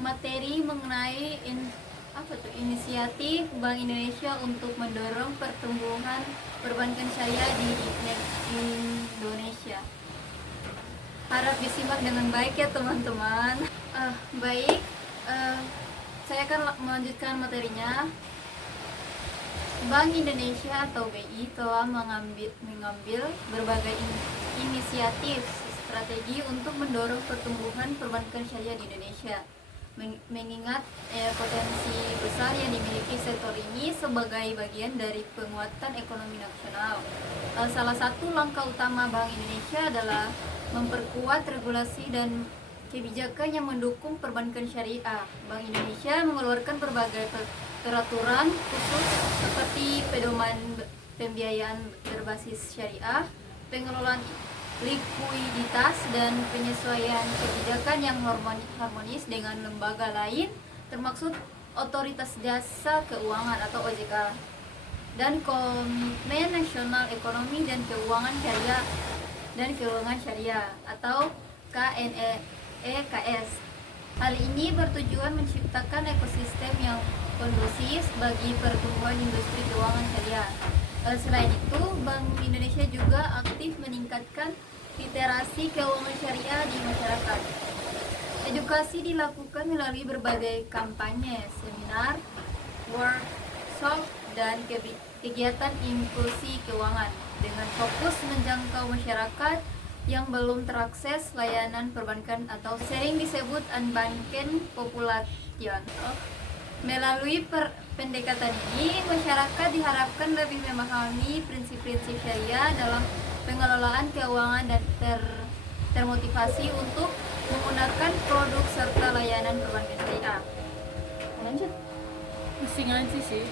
materi mengenai inisiatif Bank Indonesia untuk mendorong pertumbuhan perbankan syariah di Indonesia. Harap disimak dengan baik ya teman-teman. Baik, saya akan melanjutkan materinya. Bank Indonesia atau BI telah mengambil berbagai inisiatif strategi untuk mendorong pertumbuhan perbankan syariah di Indonesia. Mengingat potensi besar yang dimiliki sektor ini sebagai bagian dari penguatan ekonomi nasional. Salah satu langkah utama Bank Indonesia adalah memperkuat regulasi dan kebijakan yang mendukung perbankan syariah. Bank Indonesia mengeluarkan berbagai peraturan khusus seperti pedoman pembiayaan berbasis syariah, pengelolaan likuiditas, dan penyesuaian kebijakan yang harmonis dengan lembaga lain termasuk Otoritas Jasa Keuangan atau OJK dan Komitmen Nasional Ekonomi dan Keuangan Syariah atau KNEKS. Hal ini bertujuan menciptakan ekosistem yang kondusif bagi pertumbuhan industri keuangan syariah. Selain itu, Bank Indonesia juga aktif meningkatkan literasi keuangan syariah di masyarakat. Edukasi dilakukan melalui berbagai kampanye, seminar, workshop, dan kegiatan inklusi keuangan dengan fokus menjangkau masyarakat yang belum terakses layanan perbankan atau sering disebut unbanked population. Melalui pendekatan ini, masyarakat diharapkan lebih memahami prinsip-prinsip syariah dalam pengelolaan keuangan dan termotivasi untuk menggunakan produk serta layanan perbankan syariah. Lanjut. Mesti ngaji sih.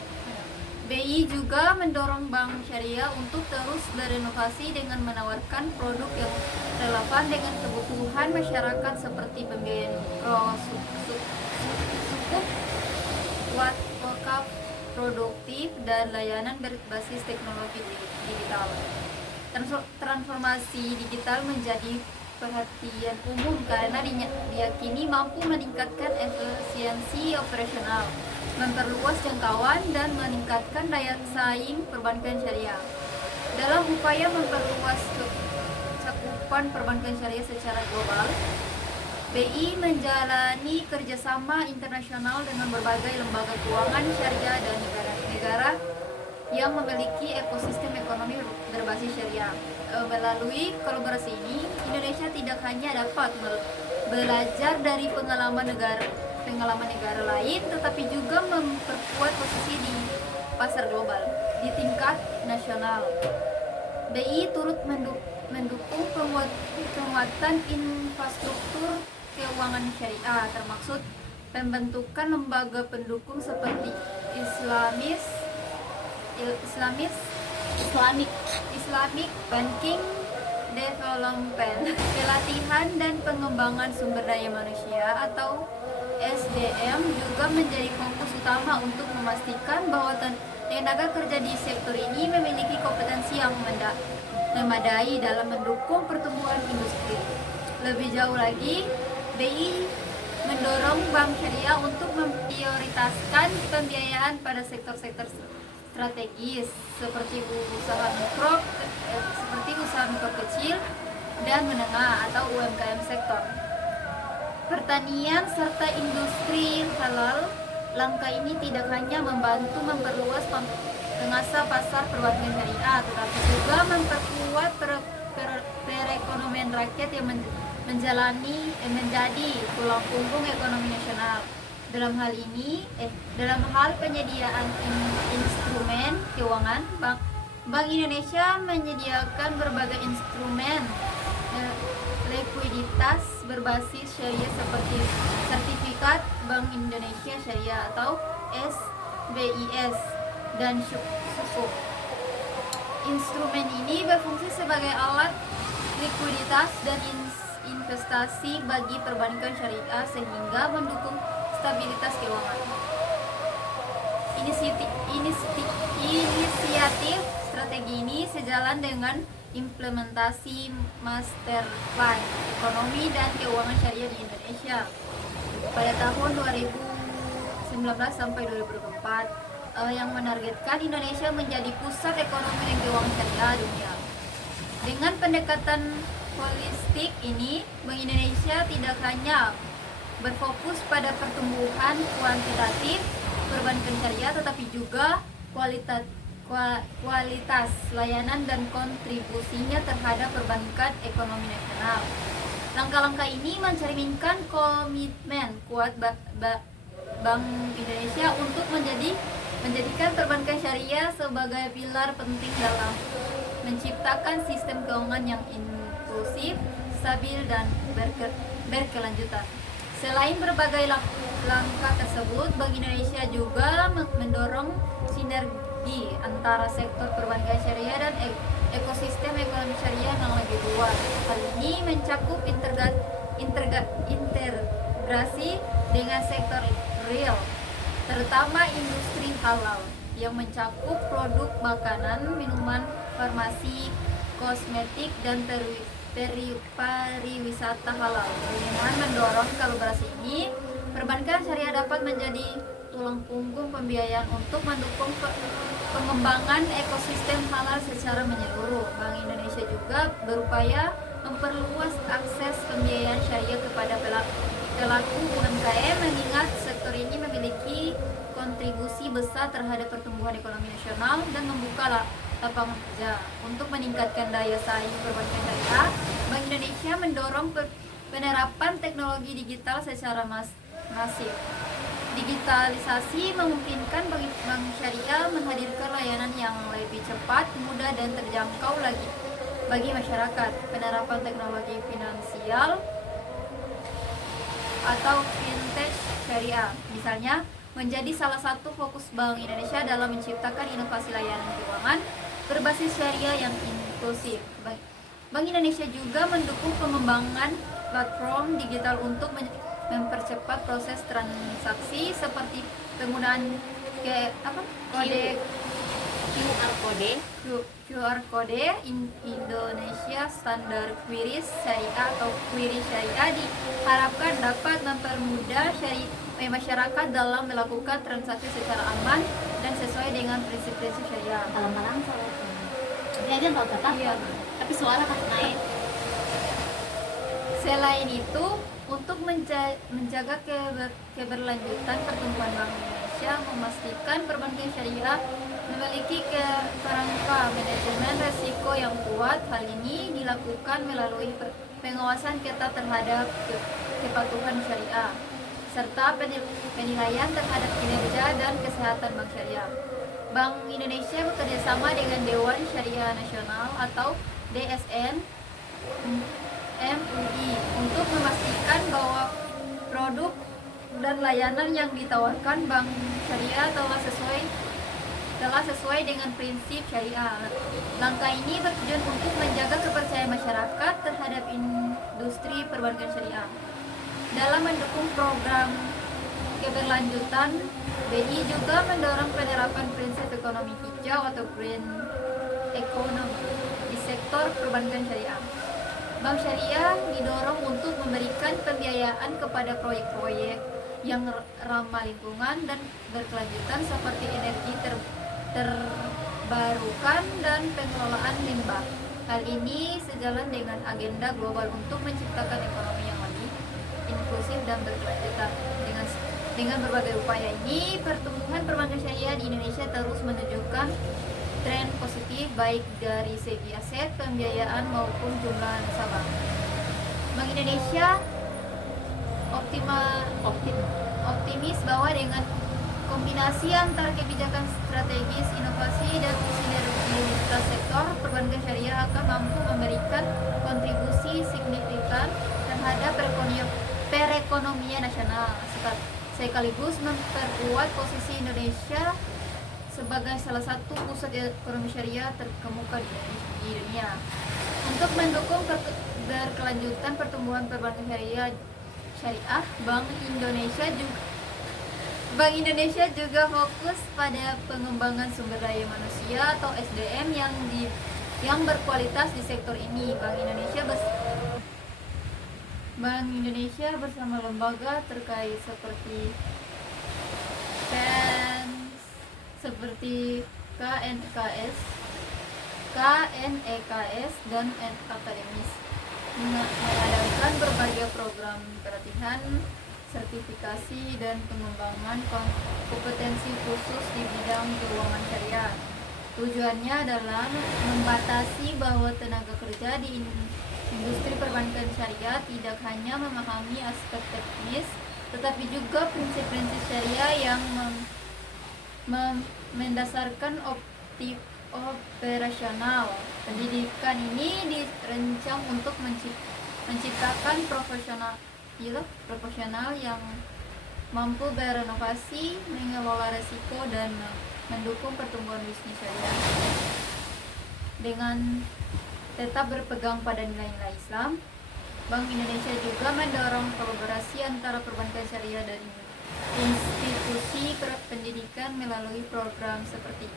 BI juga mendorong bank syariah untuk terus berinovasi dengan menawarkan produk yang relevan dengan kebutuhan masyarakat seperti pembiayaan mikro, sukuk, wakaf produktif, dan layanan berbasis teknologi digital. Transformasi digital menjadi perhatian umum karena diyakini mampu meningkatkan efisiensi operasional, memperluas jangkauan, dan meningkatkan daya saing perbankan syariah. Dalam upaya memperluas cakupan perbankan syariah secara global, BI menjalani kerjasama internasional dengan berbagai lembaga keuangan syariah dan negara-negara yang memiliki ekosistem ekonomi berbasis syariah. Melalui kolaborasi ini, Indonesia tidak hanya dapat belajar dari pengalaman negara lain, tetapi juga memperkuat posisi di pasar global. Di tingkat nasional, BI turut mendukung penguatan infrastruktur keuangan syariah, termasuk pembentukan lembaga pendukung seperti Islamic Banking Development, pelatihan dan pengembangan sumber daya manusia atau SDM juga menjadi fokus utama untuk memastikan bahwa tenaga kerja di sektor ini memiliki kompetensi yang memadai dalam mendukung pertumbuhan industri. Lebih jauh lagi, BI mendorong bank syariah untuk memprioritaskan pembiayaan pada sektor-sektor strategis seperti usaha mikro kecil dan menengah atau UMKM sektor, pertanian, serta industri halal. Langkah ini tidak hanya membantu memperluas pengasa pasar perbankan syariah, tetapi juga memperkuat perekonomian rakyat yang menjadi tulang punggung ekonomi nasional. Dalam hal penyediaan instrumen keuangan, Bank Indonesia menyediakan berbagai instrumen likuiditas berbasis syariah seperti sertifikat Bank Indonesia Syariah atau SBIS dan sukuk. Instrumen ini berfungsi sebagai alat likuiditas dan investasi bagi perbankan syariah sehingga mendukung stabilitas keuangan. Inisiatif strategi ini sejalan dengan implementasi Master Plan Ekonomi dan Keuangan Syariah di Indonesia pada tahun 2019 sampai 2024 yang menargetkan Indonesia menjadi pusat ekonomi dan keuangan syariah dunia. Dengan pendekatan holistik ini, Bank Indonesia tidak hanya berfokus pada pertumbuhan kuantitatif perbankan syariah, tetapi juga kualitas layanan dan kontribusinya terhadap perbankan ekonomi nasional. Langkah-langkah ini mencerminkan komitmen kuat Bank Indonesia untuk menjadikan perbankan syariah sebagai pilar penting dalam menciptakan sistem keuangan yang inklusif, stabil, dan berkelanjutan. Selain berbagai langkah tersebut, Bank Indonesia juga mendorong sinergi antara sektor perbankan syariah dan ekosistem ekonomi syariah yang lebih luas. Hal ini mencakup integrasi dengan sektor real, terutama industri halal yang mencakup produk makanan, minuman, farmasi, kosmetik, dan pariwisata halal. Dengan mendorong kolaborasi ini, perbankan syariah dapat menjadi tulang punggung pembiayaan untuk mendukung pengembangan ekosistem halal secara menyeluruh. Bank Indonesia juga berupaya memperluas akses pembiayaan syariah kepada pelaku UMKM, mengingat sektor ini memiliki kontribusi besar terhadap pertumbuhan ekonomi nasional dan membuka lapangan kerja. Untuk meningkatkan daya saing perbankan syariah, Bank Indonesia mendorong penerapan teknologi digital secara masif. Digitalisasi memungkinkan bank syariah menghadirkan layanan yang lebih cepat, mudah, dan terjangkau lagi bagi masyarakat. Penerapan teknologi finansial atau fintech syariah misalnya menjadi salah satu fokus Bank Indonesia dalam menciptakan inovasi layanan keuangan berbasis syariah yang inklusif. Bank Indonesia juga mendukung pengembangan platform digital untuk mempercepat proses transaksi seperti penggunaan QR kode Indonesia Standard Qris Syariah atau Qris Syariah diharapkan dapat mempermudah masyarakat dalam melakukan transaksi secara aman dan sesuai dengan prinsip-prinsip syariah. Malam-malam dia aja nggak tetap, Iya. tapi suara pas naik. Selain itu, untuk menjaga keberlanjutan pertumbuhan Bank Indonesia, memastikan perbankan syariah memiliki kerangka manajemen resiko yang kuat. Hal ini dilakukan melalui pengawasan ketat terhadap kepatuhan syariah serta penilaian terhadap kinerja dan kesehatan bank syariah. Bank Indonesia bekerjasama dengan Dewan Syariah Nasional atau DSN MUI untuk memastikan bahwa produk dan layanan yang ditawarkan bank syariah telah sesuai dengan prinsip syariah. Langkah ini bertujuan untuk menjaga kepercayaan masyarakat terhadap industri perbankan syariah. Dalam mendukung program keberlanjutan, BI juga mendorong penerapan prinsip ekonomi hijau atau green economy di sektor perbankan syariah. Bank syariah didorong untuk memberikan pembiayaan kepada proyek-proyek yang ramah lingkungan dan berkelanjutan seperti energi terbarukan dan pengelolaan limbah. Hal ini sejalan dengan agenda global untuk menciptakan ekonomi yang lebih inklusif dan berkelanjutan. Dengan berbagai upaya ini, pertumbuhan perbankan syariah di Indonesia terus menunjukkan tren positif baik dari segi aset, pembiayaan maupun jumlah nasabah. Bank Indonesia optimis bahwa dengan kombinasi antara kebijakan strategis, inovasi, dan sinergitas sektor, perbankan syariah akan mampu memberikan kontribusi signifikan terhadap perekonomian nasional, sekaligus memperkuat posisi Indonesia sebagai salah satu pusat ekonomi syariah terkemuka di dunia. Untuk mendukung berkelanjutan pertumbuhan perbankan syariah, Bank Indonesia juga fokus pada pengembangan sumber daya manusia atau SDM yang berkualitas di sektor ini. Bank Bank Indonesia bersama lembaga terkait seperti KNEKS, dan akademis mengadakan berbagai program pelatihan, sertifikasi, dan pengembangan kompetensi khusus di bidang keuangan syariah. Tujuannya adalah membatasi bahwa tenaga kerja di industri perbankan syariah tidak hanya memahami aspek teknis, tetapi juga prinsip-prinsip syariah yang mendasarkan operasional. Pendidikan ini dirancang untuk menciptakan profesional yang mampu berinovasi, mengelola risiko, dan mendukung pertumbuhan bisnis syariah. Dengan tetap berpegang pada nilai-nilai Islam, Bank Indonesia juga mendorong kolaborasi antara perbankan syariah dan institusi pendidikan melalui program seperti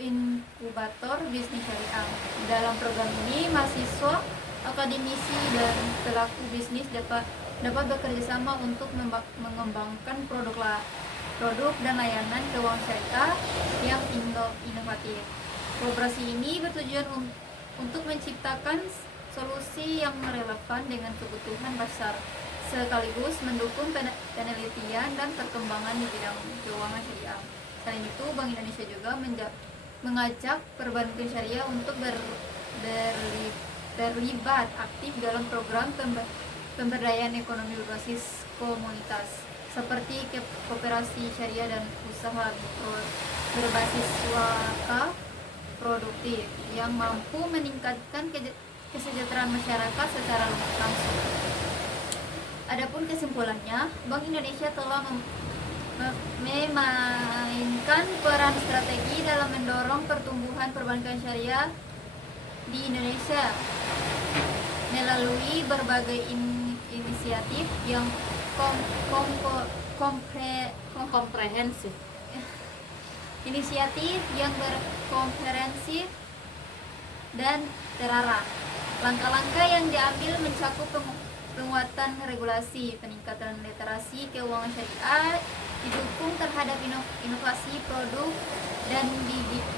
inkubator bisnis syariah. Dalam program ini, mahasiswa, akademisi, dan pelaku bisnis dapat bekerja sama untuk mengembangkan produk dan layanan keuangan syariah yang inovatif. Kolaborasi ini bertujuan untuk menciptakan solusi yang relevan dengan kebutuhan pasar, sekaligus mendukung penelitian dan perkembangan di bidang keuangan syariah. Selain itu, Bank Indonesia juga mengajak perbankan syariah untuk terlibat aktif dalam program pemberdayaan ekonomi berbasis komunitas seperti koperasi syariah dan usaha mikro berbasis swasta produktif yang mampu meningkatkan kesejahteraan masyarakat secara langsung. Adapun kesimpulannya, Bank Indonesia telah memainkan peran strategi dalam mendorong pertumbuhan perbankan syariah di Indonesia melalui berbagai inisiatif yang Komprehensif. berkomprehensif dan terarah. Langkah-langkah yang diambil mencakup penguatan regulasi, peningkatan literasi keuangan syariah, didukung terhadap inovasi produk dan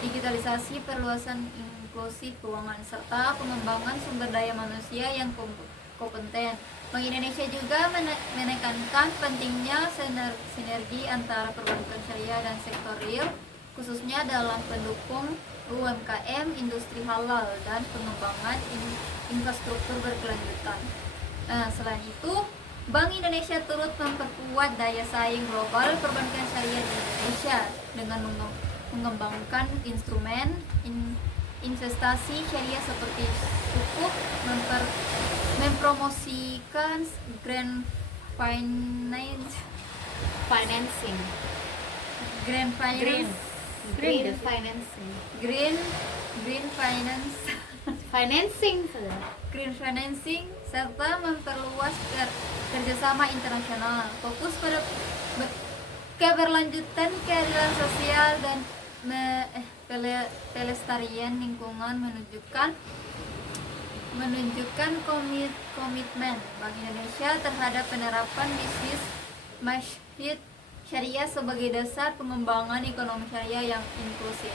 digitalisasi, perluasan inklusif keuangan, serta pengembangan sumber daya manusia yang kompeten. Bank Indonesia juga menekankan pentingnya sinergi antara perbankan syariah dan sektor real, khususnya dalam pendukung UMKM, industri halal, dan pengembangan infrastruktur berkelanjutan. Selain itu, Bank Indonesia turut memperkuat daya saing global perbankan syariah di Indonesia dengan mengembangkan instrumen investasi syariah seperti sukuk, mempromosikan green financing, serta memperluas kerjasama internasional, fokus pada keberlanjutan keadilan sosial dan pelestarian lingkungan, menunjukkan komitmen Bank Indonesia terhadap penerapan bisnis masjid syariah sebagai dasar pengembangan ekonomi syariah yang inklusif.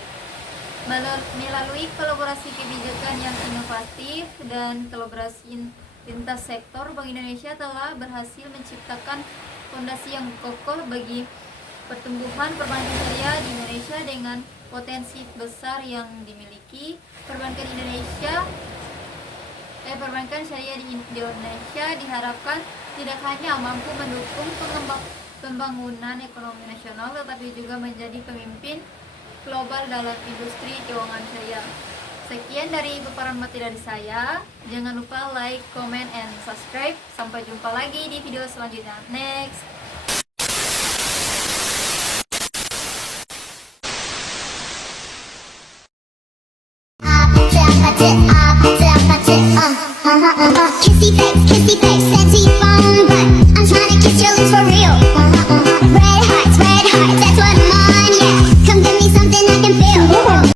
Melalui kolaborasi kebijakan yang inovatif dan kolaborasi lintas sektor, Bank Indonesia telah berhasil menciptakan fondasi yang kokoh bagi pertumbuhan perbankan syariah di Indonesia. Dengan potensi besar yang dimiliki, perbankan syariah di Indonesia diharapkan tidak hanya mampu mendukung pembangunan ekonomi nasional, tetapi juga menjadi pemimpin global dalam industri keuangan syariah. Sekian dari paparan materi dari saya. Jangan lupa like, comment, and subscribe. Sampai jumpa lagi di video selanjutnya. Next. Kissy face, sexy phone, but I'm trying to kiss your lips for real.